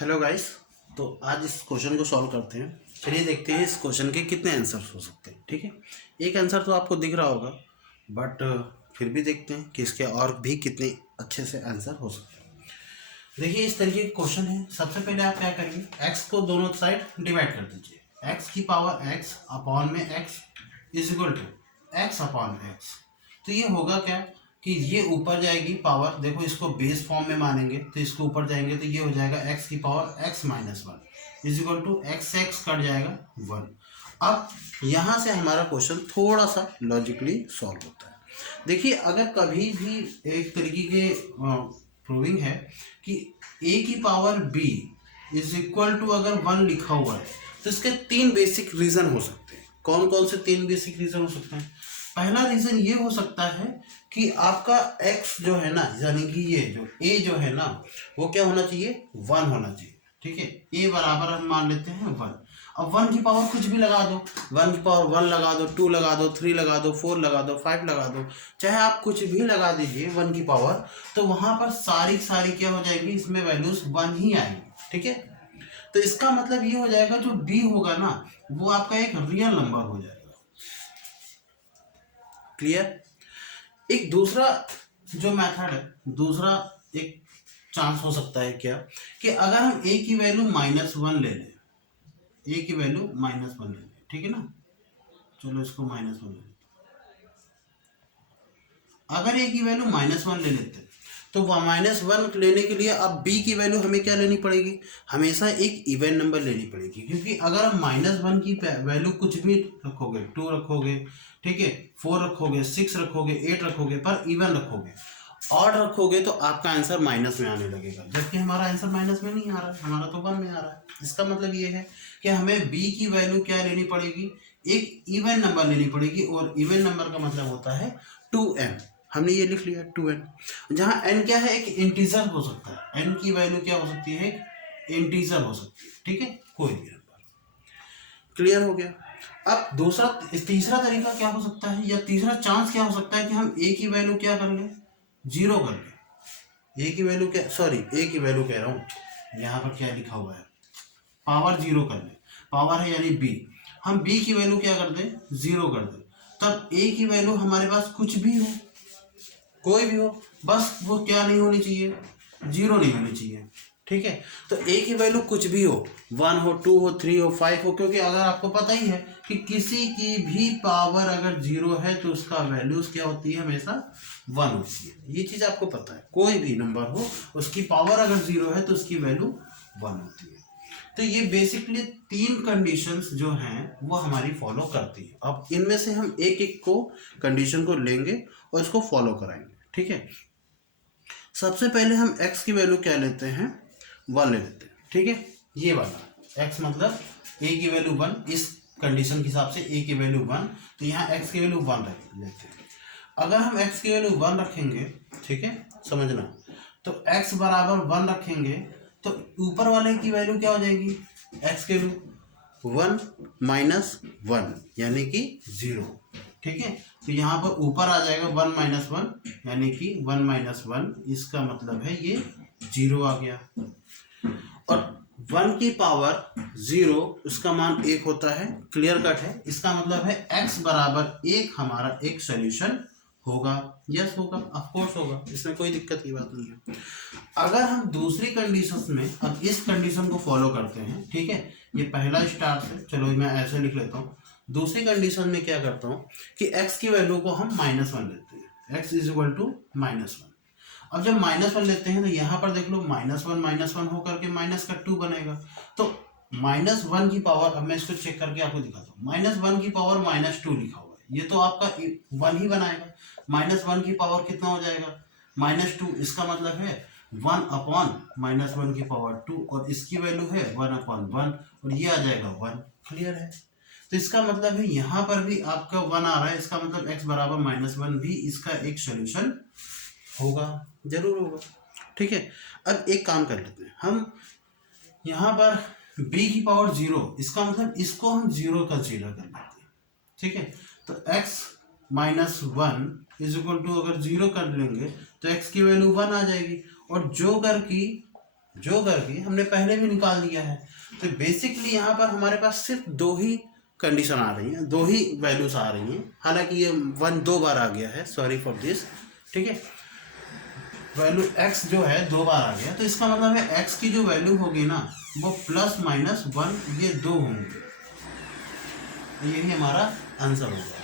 Hello guys. तो आज इस क्वेश्चन को सॉल्व करते हैं। चलिए देखते हैं इस क्वेश्चन के कितने आंसर्स हो सकते हैं। ठीक है, एक आंसर तो आपको दिख रहा होगा, बट फिर भी देखते हैं कि इसके और भी कितने अच्छे से आंसर हो सकते हैं। देखिए इस तरीके का क्वेश्चन है। सबसे पहले आप क्या करेंगे, एक्स को दोनों साइड डिवाइड कर दीजिए। एक्स की पावर एक्स अपॉन में x is equal to x upon x. तो ये होगा क्या कि ये ऊपर जाएगी पावर, देखो इसको बेस फॉर्म में मानेंगे तो इसको ऊपर जाएंगे तो ये हो जाएगा एक्स की power x minus one is equal to x x cut जाएगा वन। अब यहाँ से हमारा क्वेश्चन थोड़ा सा लॉजिकली सॉल्व होता है। देखिए अगर कभी भी एक तरीके के प्रूविंग है कि ए की power b is equal to अगर वन लिखा हुआ है तो इसके तीन बेसिक रीजन हो सकते हैं। कौन कौन से तीन बेसिक रीजन हो सकते हैं? पहला रीजन ये हो सकता है कि आपका x जो है ना, यानी कि ये जो a जो है ना, वो क्या होना चाहिए, वन होना चाहिए। ठीक है, a बराबर हम मान लेते हैं वन। अब वन की पावर कुछ भी लगा दो, वन की पावर वन लगा दो, टू लगा दो, थ्री लगा दो, फोर लगा दो, फाइव लगा दो, चाहे आप कुछ भी लगा दीजिए वन की पावर, तो वहां पर सारी सारी क्या हो जाएगी, इसमें वैल्यूज वन ही आएंगी। ठीक है, तो इसका मतलब ये हो जाएगा जो b होगा ना, वो आपका एक रियल नंबर हो जाएगा। क्लियर? एक दूसरा जो मेथड है, दूसरा एक चांस हो सकता है क्या कि अगर हम a की वैल्यू माइनस वन ले लें, a की वैल्यू माइनस वन ले लें, ठीक है ना, चलो इसको माइनस वन ले लेते। अगर a की वैल्यू माइनस वन ले लेते तो वह माइनस वन लेने के लिए अब b की वैल्यू हमें क्या लेनी पड़ेगी, हमेशा एक इवन नंबर लेनी पड़ेगी। क्योंकि अगर हम माइनस वन की वैल्यू कुछ भी रखोगे, टू रखोगे, ठीक है, फोर रखोगे, सिक्स रखोगे, एट रखोगे, पर इवन रखोगे, ऑड रखोगे, तो आपका आंसर माइनस में आने लगेगा। जबकि हमारा आंसर माइनस में नहीं आ रहा है, हमारा तो वन में आ रहा है। इसका मतलब ये है कि हमें b की वैल्यू क्या लेनी पड़ेगी, एक इवन नंबर लेनी पड़ेगी। और इवन नंबर का मतलब होता है 2n। हमने ये लिख लिया 2n, जहाँ n क्या है, एक इंटीजर हो सकता है। n की वैल्यू क्या हो सकती है, एक इंटीजर हो सकती है। ठीक है, कोई भी नंबर। क्लियर हो गया? अब दूसरा तीसरा तरीका क्या हो सकता है, या तीसरा चांस क्या हो सकता है कि हम a की वैल्यू क्या कर लें, जीरो कर लें। a की वैल्यू क्या, सॉरी a की वैल्यू कह रहा हूँ, यहाँ पर क्या लिखा हुआ है, पावर जीरो कर लें। पावर है यानी b, हम b की वैल्यू क्या कर दें, जीरो कर दें। तब a की वैल्यू हमारे पास कुछ भी हो, कोई भी हो, बस वो क्या नहीं होनी चाहिए, जीरो नहीं होनी चाहिए। ठीक है, तो a की वैल्यू कुछ भी हो, वन हो, टू हो, थ्री हो, फाइव हो। क्योंकि अगर आपको पता ही है कि किसी की भी पावर अगर जीरो है तो उसका वैल्यूज क्या होती है, हमेशा वन होती है। ये चीज आपको पता है, कोई भी नंबर हो उसकी पावर अगर जीरो है तो उसकी वैल्यू वन होती है। तो ये बेसिकली तीन कंडीशंस जो हैं वो हमारी फॉलो करती है। अब इनमें से हम एक एक को कंडीशन को लेंगे और इसको फॉलो कराएंगे। ठीक है, सबसे पहले हम x की वैल्यू क्या लेते हैं, वन ले लेते हैं। ठीक है, ये वाला x मतलब a की वैल्यू वन, इस कंडीशन के हिसाब से a की वैल्यू वन, तो यहाँ x की वैल्यू वन रख लेते हैं। अगर हम x की वैल्यू वन रखेंगे, ठीक है, समझना, तो x बराबर वन रखेंगे तो ऊपर वाले की वैल्यू क्या हो जाएगी, x की वैल्यू वन माइनस वन यानी कि जीरो। ठीक है, तो यहाँ पर ऊपर आ जाएगा वन माइनस वन यानी कि वन माइनस वन, इसका मतलब है ये जीरो आ गया। और वन की पावर जीरो, उसका मान एक होता है, क्लियर कट है। इसका मतलब है x बराबर एक हमारा एक सोल्यूशन होगा। यस होगा, ऑफ कोर्स होगा, इसमें कोई दिक्कत की बात नहीं है। अगर हम दूसरी कंडीशन में अब इस कंडीशन को फॉलो करते हैं, ठीक है, ये पहला स्टार से, चलो मैं ऐसे लिख लेता हूँ। दूसरी कंडीशन में क्या करता हूँ कि x की वैल्यू को हम माइनस वन लेते हैं, x is equal to minus one. अब जब माइनस वन लेते हैं तो यहाँ पर देख लो माइनस वन होकर के माइनस का टू बनेगा। तो माइनस वन की पावर, अब मैं इसको चेक करके आपको दिखाता हूँ, माइनस वन की पावर माइनस टू लिखा हुआ है, ये तो आपका वन ही बनाएगा। माइनस वन की पावर कितना हो जाएगा, माइनस टू, इसका मतलब है वन अपॉन माइनस वन की पावर टू, और इसकी वैल्यू है वन अपॉन वन, और ये आ जाएगा वन। क्लियर है? तो इसका मतलब है यहाँ पर भी आपका वन आ रहा है, इसका मतलब x बराबर माइनस वन भी इसका एक सोल्यूशन होगा, जरूर होगा। ठीक है, अब एक काम कर लेते हैं हम, यहाँ पर b की पावर जीरो, इसका मतलब इसको हम जीरो कंसीडर कर लेते हैं। ठीक है, तो x minus one is equal to, अगर जीरो कर लेंगे तो x की वैल्यू वन आ जाएगी। और जो कर की जो करके हमने पहले भी निकाल दिया है। तो बेसिकली यहाँ पर हमारे पास सिर्फ दो ही कंडीशन आ रही हैं, दो ही वैल्यूज आ रही हैं। हालांकि ये 1 2 बार आ गया है, सॉरी फॉर दिस, ठीक है। वैल्यू x जो है 2 बार आ गया, तो इसका मतलब है x की जो वैल्यू होगी ना वो ±1 ये 2 होंगे। यही हमारा आंसर होगा।